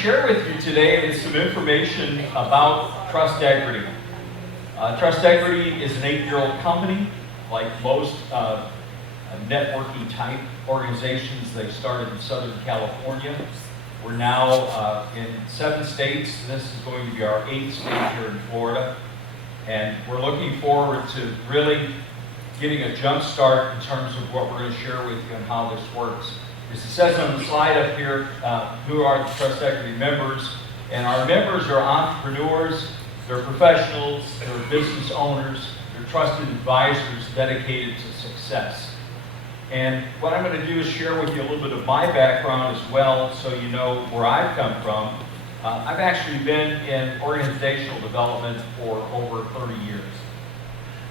share with you today is some information about Trustegrity. Trustegrity is an 8-year-old company. Like most networking type organizations, they started in Southern California. We're now in 7 states. This is going to be our 8th state here in Florida. And we're looking forward to really getting a jump start in terms of what we're going to share with you and how this works. As it says on the slide up here, who are the Trustegrity members. And our members are entrepreneurs, they're professionals, they're business owners, they're trusted advisors dedicated to success. And what I'm going to do is share with you a little bit of my background as well, so you know where I've come from. I've actually been in organizational development for over 30 years.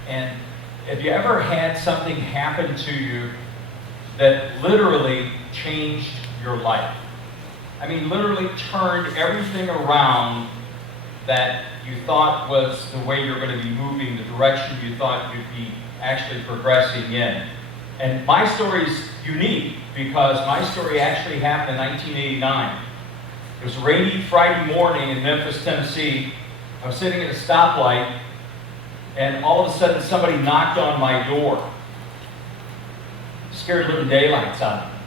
And have you ever had something happen to you that literally changed your life? I mean, literally turned everything around that you thought was the way you're going to be moving, the direction you thought you'd be actually progressing in. And my story is unique because my story actually happened in 1989. It was a rainy Friday morning in Memphis, Tennessee. I was sitting at a stoplight, and all of a sudden somebody knocked on my door. Scared the living daylights out of me.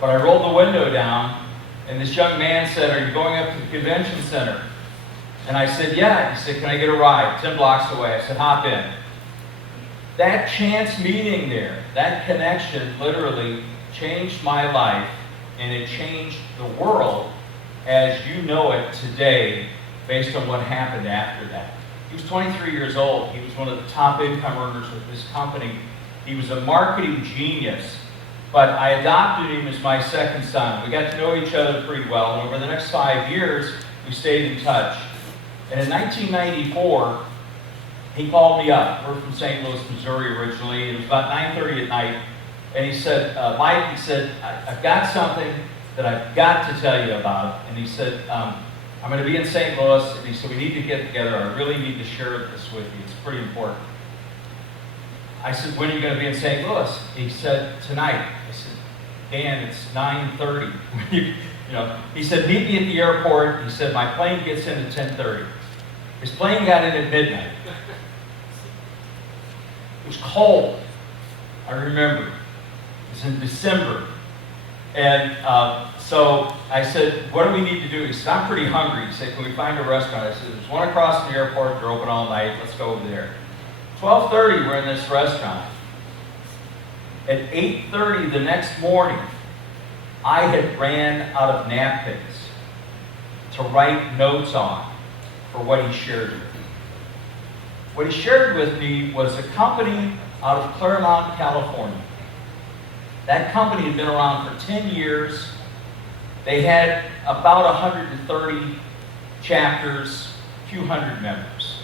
But I rolled the window down, and this young man said, "Are you going up to the convention center?" And I said, "Yeah." He said, "Can I get a ride? 10 blocks away." I said, "Hop in." That chance meeting there, that connection literally changed my life, and it changed the world as you know it today based on what happened after that. He was 23 years old. He was one of the top income earners with this company. He was a marketing genius, but I adopted him as my second son. We got to know each other pretty well, and over the next 5 years, we stayed in touch. And in 1994, he called me up. We're from St. Louis, Missouri originally. It was about 9:30 at night, and he said, "Mike," he said, "I've got something that I've got to tell you about." And he said, "I'm going to be in St. Louis," and he said, "We need to get together. I really need to share this with you. It's pretty important." I said, "When are you going to be in St. Louis?" He said, "Tonight." I said, "Dan, it's 9:30. He said, "Meet me at the airport." He said, "My plane gets in at 10:30. His plane got in at midnight. It was cold. I remember. It was in December. And so I said, "What do we need to do?" He said, "I'm pretty hungry." He said, "Can we find a restaurant?" I said, "There's one across from the airport. They're open all night. Let's go over there." 12:30, we're in this restaurant. At 8:30 the next morning, I had ran out of napkins to write notes on for what he shared with me. What he shared with me was a company out of Claremont, California. That company had been around for 10 years. They had about 130 chapters, a few hundred members.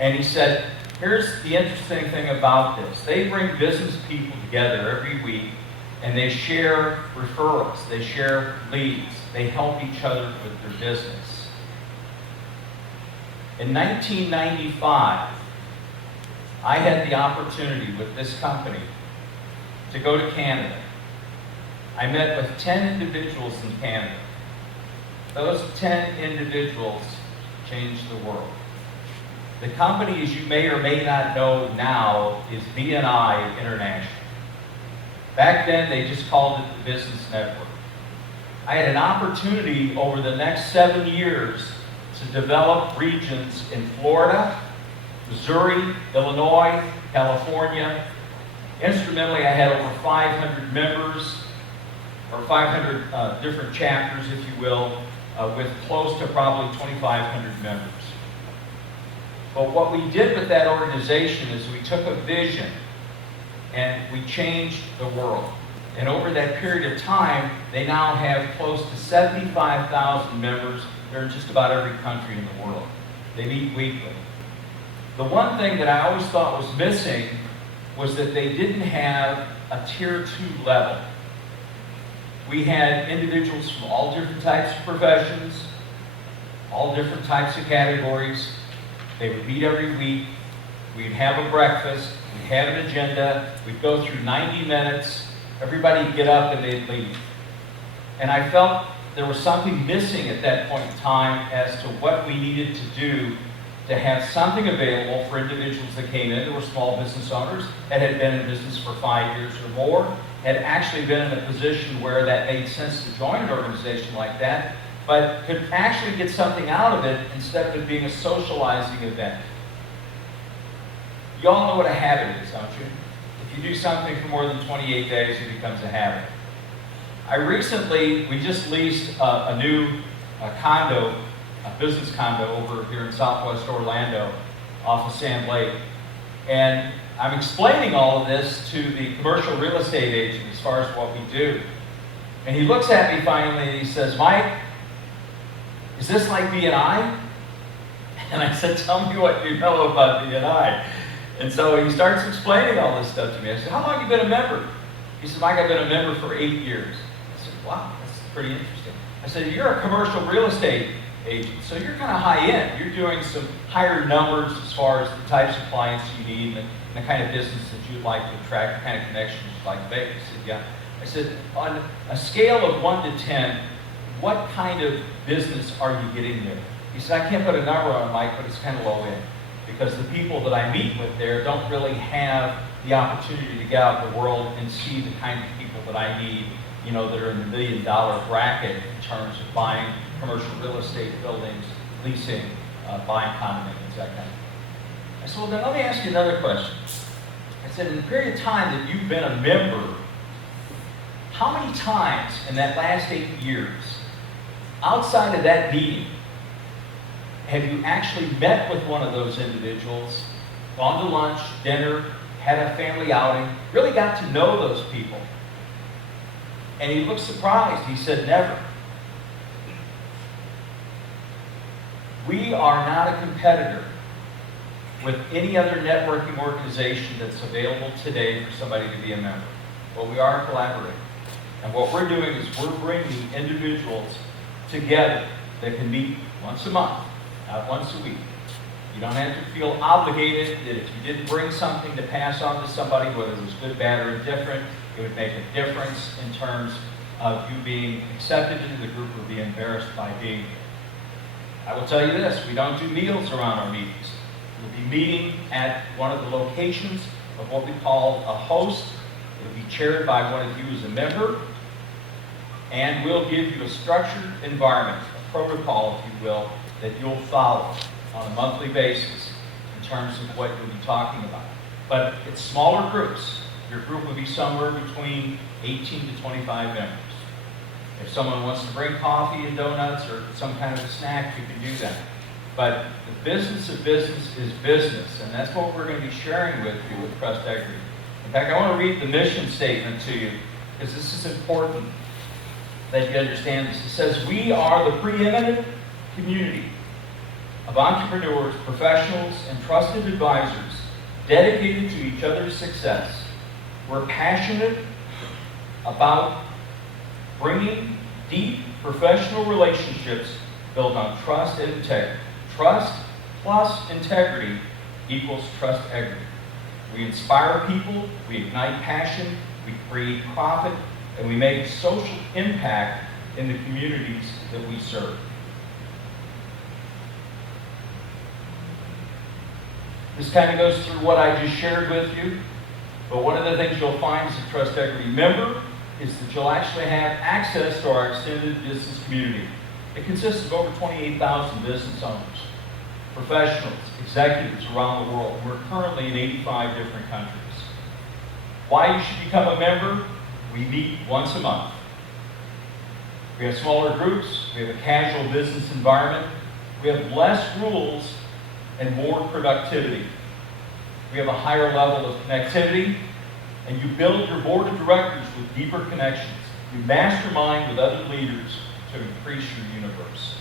And he said, "Here's the interesting thing about this. They bring business people together every week, and they share referrals. They share leads. They help each other with their business." In 1995, I had the opportunity with this company to go to Canada. I met with 10 individuals in Canada. Those 10 individuals changed the world. The company, as you may or may not know now, is B&I International. Back then, they just called it the Business Network. I had an opportunity over the next 7 years to develop regions in Florida, Missouri, Illinois, California. Instrumentally, I had over 500 members, or 500 different chapters, if you will, with close to probably 2,500 members. But what we did with that organization is we took a vision and we changed the world. And over that period of time, they now have close to 75,000 members. They're in just about every country in the world. They meet weekly. The one thing that I always thought was missing was that they didn't have a tier 2 level. We had individuals from all different types of professions, all different types of categories. They would meet every week. We'd have a breakfast. We'd have an agenda. We'd go through 90 minutes. Everybody would get up and they'd leave. And I felt there was something missing at that point in time as to what we needed to do to have something available for individuals that came in that were small business owners, that had been in business for 5 years or more, had actually been in a position where that made sense to join an organization like that, but could actually get something out of it instead of it being a socializing event. You all know what a habit is, don't you? If you do something for more than 28 days, it becomes a habit. We just leased a new condo, a business condo over here in Southwest Orlando off of Sand Lake. And I'm explaining all of this to the commercial real estate agent as far as what we do. And he looks at me finally and he says, "Mike, is this like BNI?" And I said, "Tell me what you know about BNI." And so he starts explaining all this stuff to me. I said, "How long have you been a member?" He said, "Mike, I've been a member for 8 years." I said, "Wow, that's pretty interesting." I said, "You're a commercial real estate agent, so you're kind of high end. You're doing some higher numbers as far as the types of clients you need and the kind of business that you'd like to attract, the kind of connections you'd like to make." I said, "Yeah." I said, "On a scale of 1 to 10, what kind of business are you getting there?" He said, "I can't put a number on it, Mike, but it's kind of low end. Because the people that I meet with there don't really have the opportunity to get out in the world and see the kind of people that I need, that are in the $1 million bracket in terms of buying commercial real estate buildings, leasing, buying condominiums, that kind of thing." I said, "Well, then let me ask you another question." I said, "In the period of time that you've been a member, how many times in that last 8 years, outside of that meeting, have you actually met with one of those individuals, gone to lunch, dinner, had a family outing, really got to know those people?" And he looked surprised. He said, "Never." We are not a competitor with any other networking organization that's available today for somebody to be a member. But we are collaborating. And what we're doing is we're bringing individuals together that can meet once a month, not once a week. You don't have to feel obligated that if you didn't bring something to pass on to somebody, whether it was good, bad, or indifferent, it would make a difference in terms of you being accepted into the group or being embarrassed by being here. I will tell you this, we don't do meals around our meetings. We'll be meeting at one of the locations of what we call a host. It'll be chaired by one of you as a member, and we'll give you a structured environment, a protocol, if you will, that you'll follow on a monthly basis in terms of what you'll be talking about. But it's smaller groups. Your group will be somewhere between 18 to 25 members. If someone wants to bring coffee and donuts or some kind of a snack, you can do that. But the business of business is business, and that's what we're going to be sharing with you with Trustegrity. In fact, I want to read the mission statement to you, because this is important that you understand this. It says, "We are the preeminent community of entrepreneurs, professionals, and trusted advisors dedicated to each other's success. We're passionate about bringing deep professional relationships built on trust and integrity. Trust plus integrity equals Trustegrity. We inspire people, we ignite passion, we create profit, and we make a social impact in the communities that we serve." This kind of goes through what I just shared with you, but one of the things you'll find as a Trustegrity member is that you'll actually have access to our extended business community. It consists of over 28,000 business owners, professionals, executives around the world. We're currently in 85 different countries. Why you should become a member? We meet once a month. We have smaller groups. We have a casual business environment. We have less rules and more productivity. We have a higher level of connectivity, and you build your board of directors with deeper connections. You mastermind with other leaders to increase your universe.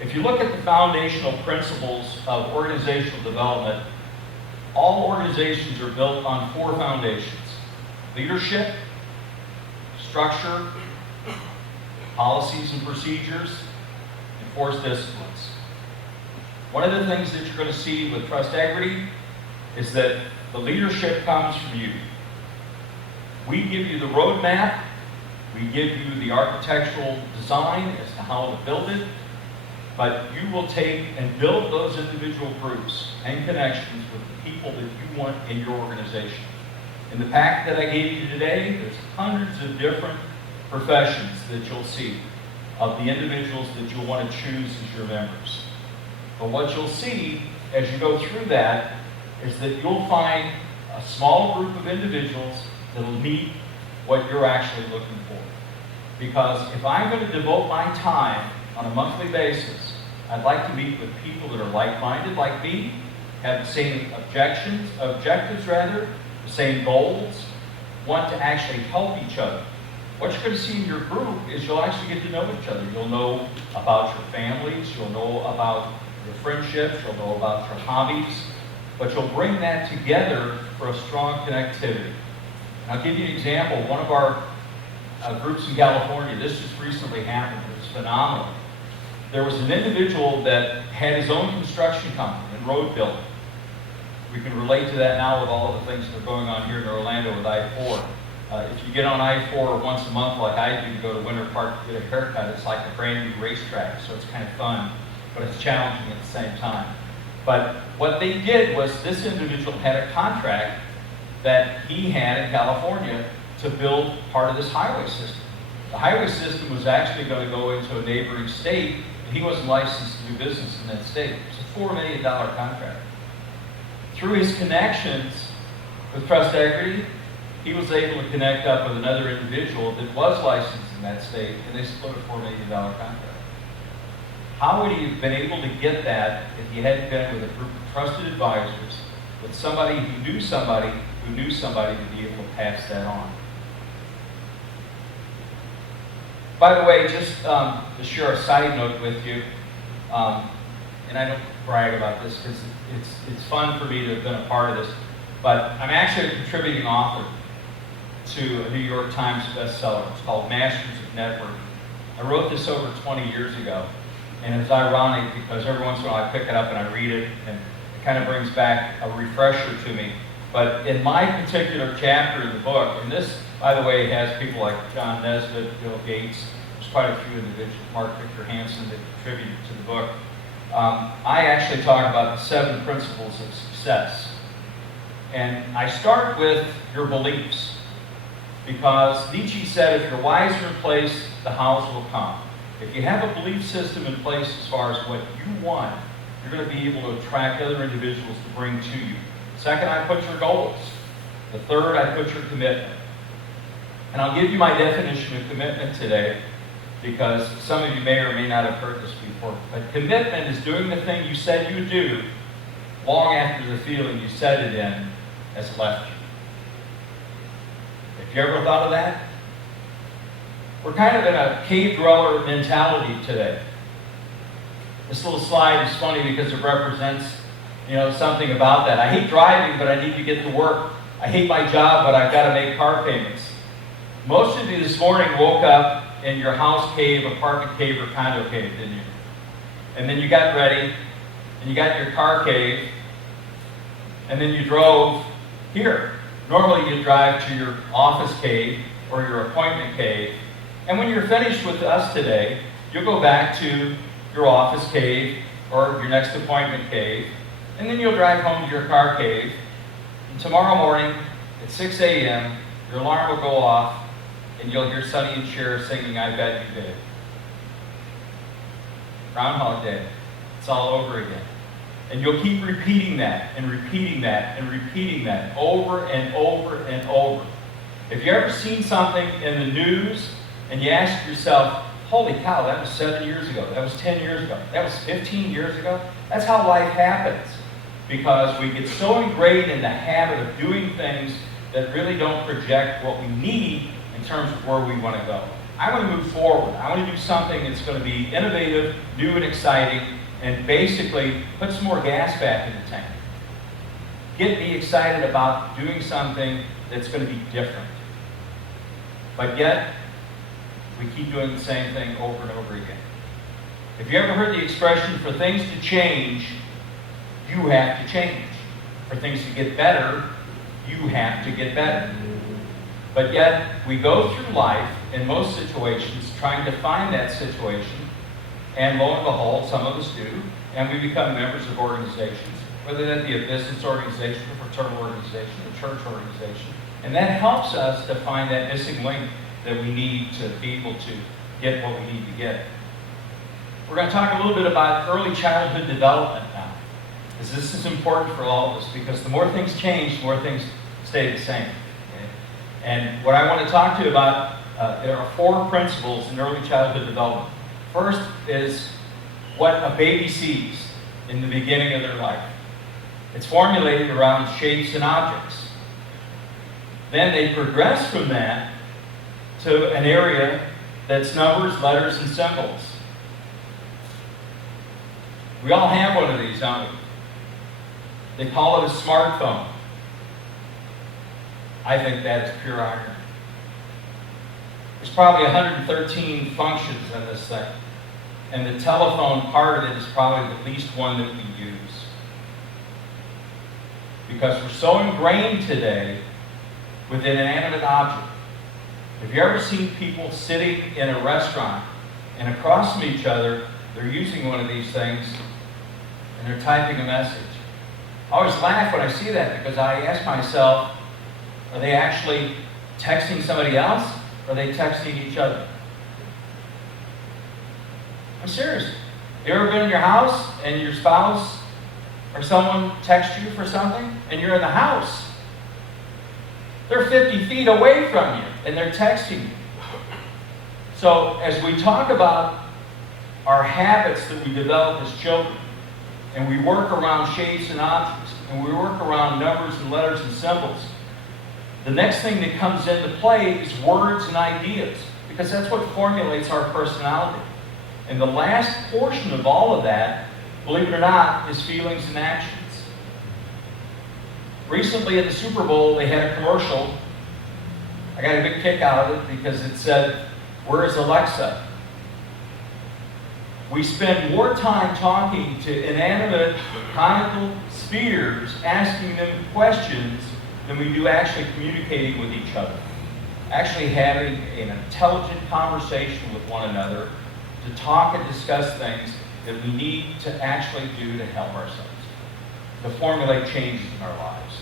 If you look at the foundational principles of organizational development, all organizations are built on 4 foundations: leadership, structure, policies and procedures, and 4 disciplines. One of the things that you're going to see with Trustegrity is that the leadership comes from you. We give you the roadmap, We give you the architectural design as to how to build it, but you will take and build those individual groups and connections with the people that you want in your organization. In the pack that I gave you today, there's hundreds of different professions that you'll see of the individuals that you'll want to choose as your members. But what you'll see as you go through that is that you'll find a small group of individuals that will meet what you're actually looking for. Because if I'm going to devote my time on a monthly basis, I'd like to meet with people that are like-minded like me, have the same objectives, the same goals, want to actually help each other. What you're going to see in your group is you'll actually get to know each other. You'll know about your families, you'll know about your friendships, you'll know about your hobbies, but you'll bring that together for a strong connectivity. And I'll give you an example. One of our groups in California, this just recently happened. It was phenomenal. There was an individual that had his own construction company and road building. We can relate to that now with all of the things that are going on here in Orlando with I-4. If you get on I-4 once a month like I do to go to Winter Park to get a haircut, it's like a brand new racetrack, so it's kind of fun, but it's challenging at the same time. But what they did was this individual had a contract that he had in California to build part of this highway system. The highway system was actually going to go into a neighboring state, and he wasn't licensed to do business in that state. It was a $4 million contract. Through his connections with Trustegrity, he was able to connect up with another individual that was licensed in that state, and they split a $4 million contract. How would he have been able to get that if he hadn't been with a group of trusted advisors, with somebody who knew somebody to be able to pass that on? By the way, just to share a side note with you, and I don't brag about this because it's fun for me to have been a part of this, but I'm actually a contributing author to a New York Times bestseller. It's called Masters of Networking. I wrote this over 20 years ago, and it's ironic because every once in a while I pick it up and I read it, and it kind of brings back a refresher to me. But in my particular chapter in the book, and this, by the way, has people like John Nesbitt, Bill Gates, there's quite a few individuals, Mark Victor Hansen, that contributed to the book. I actually talk about the 7 principles of success. And I start with your beliefs. Because Nietzsche said, if your whys are in place, the hows will come. If you have a belief system in place as far as what you want, you're going to be able to attract other individuals to bring to you. Second, I put your goals. The third, I put your commitment. And I'll give you my definition of commitment today, because some of you may or may not have heard this before. But commitment is doing the thing you said you would do long after the feeling you said it in has left you. Have you ever thought of that? We're kind of in a cave dweller mentality today. This little slide is funny because it represents, something about that. I hate driving, but I need to get to work. I hate my job, but I've got to make car payments. Most of you this morning woke up in your house cave, apartment cave, or condo cave, didn't you? And then you got ready, and you got in your car cave, and then you drove here. Normally you drive to your office cave or your appointment cave, and when you're finished with us today, you'll go back to your office cave or your next appointment cave, and then you'll drive home to your car cave, and tomorrow morning at 6 a.m., your alarm will go off, and you'll hear Sonny and Cher singing, I Bet You Did. Groundhog Day. It's all over again. And you'll keep repeating that and repeating that and repeating that over and over and over. If you've ever seen something in the news and you ask yourself, holy cow, that was 7 years ago, that was 10 years ago, that was 15 years ago, that's how life happens. Because we get so ingrained in the habit of doing things that really don't project what we need in terms of where we want to go. I want to move forward. I want to do something that's going to be innovative, new and exciting, and basically put some more gas back in the tank. Get me excited about doing something that's going to be different. But yet, we keep doing the same thing over and over again. If you ever heard the expression, for things to change, you have to change. For things to get better, you have to get better. But yet, we go through life, in most situations, trying to find that situation, and lo and behold, some of us do, and we become members of organizations, whether that be a business organization, a fraternal organization, a church organization, and that helps us to find that missing link that we need to be able to get what we need to get. We're going to talk a little bit about early childhood development now, because this is important for all of us, because the more things change, the more things stay the same. Okay? And what I want to talk to you about, there are 4 principles in early childhood development. First is what a baby sees in the beginning of their life. It's formulated around shapes and objects. Then they progress from that to an area that's numbers, letters, and symbols. We all have one of these, don't we? They call it a smartphone. I think that is pure irony. There's probably 113 functions in this thing. And the telephone part of it is probably the least one that we use. Because we're so ingrained today with an inanimate object. Have you ever seen people sitting in a restaurant and across from each other, they're using one of these things and they're typing a message? I always laugh when I see that because I ask myself, are they actually texting somebody else or are they texting each other? I'm serious. You ever been in your house and your spouse or someone texts you for something and you're in the house? They're 50 feet away from you and they're texting you. So as we talk about our habits that we develop as children, and we work around shapes and objects, and we work around numbers and letters and symbols, the next thing that comes into play is words and ideas, because that's what formulates our personality. And the last portion of all of that, believe it or not, is feelings and actions. Recently at the Super Bowl, they had a commercial. I got a big kick out of it because it said, "Where is Alexa?" We spend more time talking to inanimate conical spheres, asking them questions, than we do actually communicating with each other. Actually having an intelligent conversation with one another to talk and discuss things that we need to actually do to help ourselves, to formulate changes in our lives.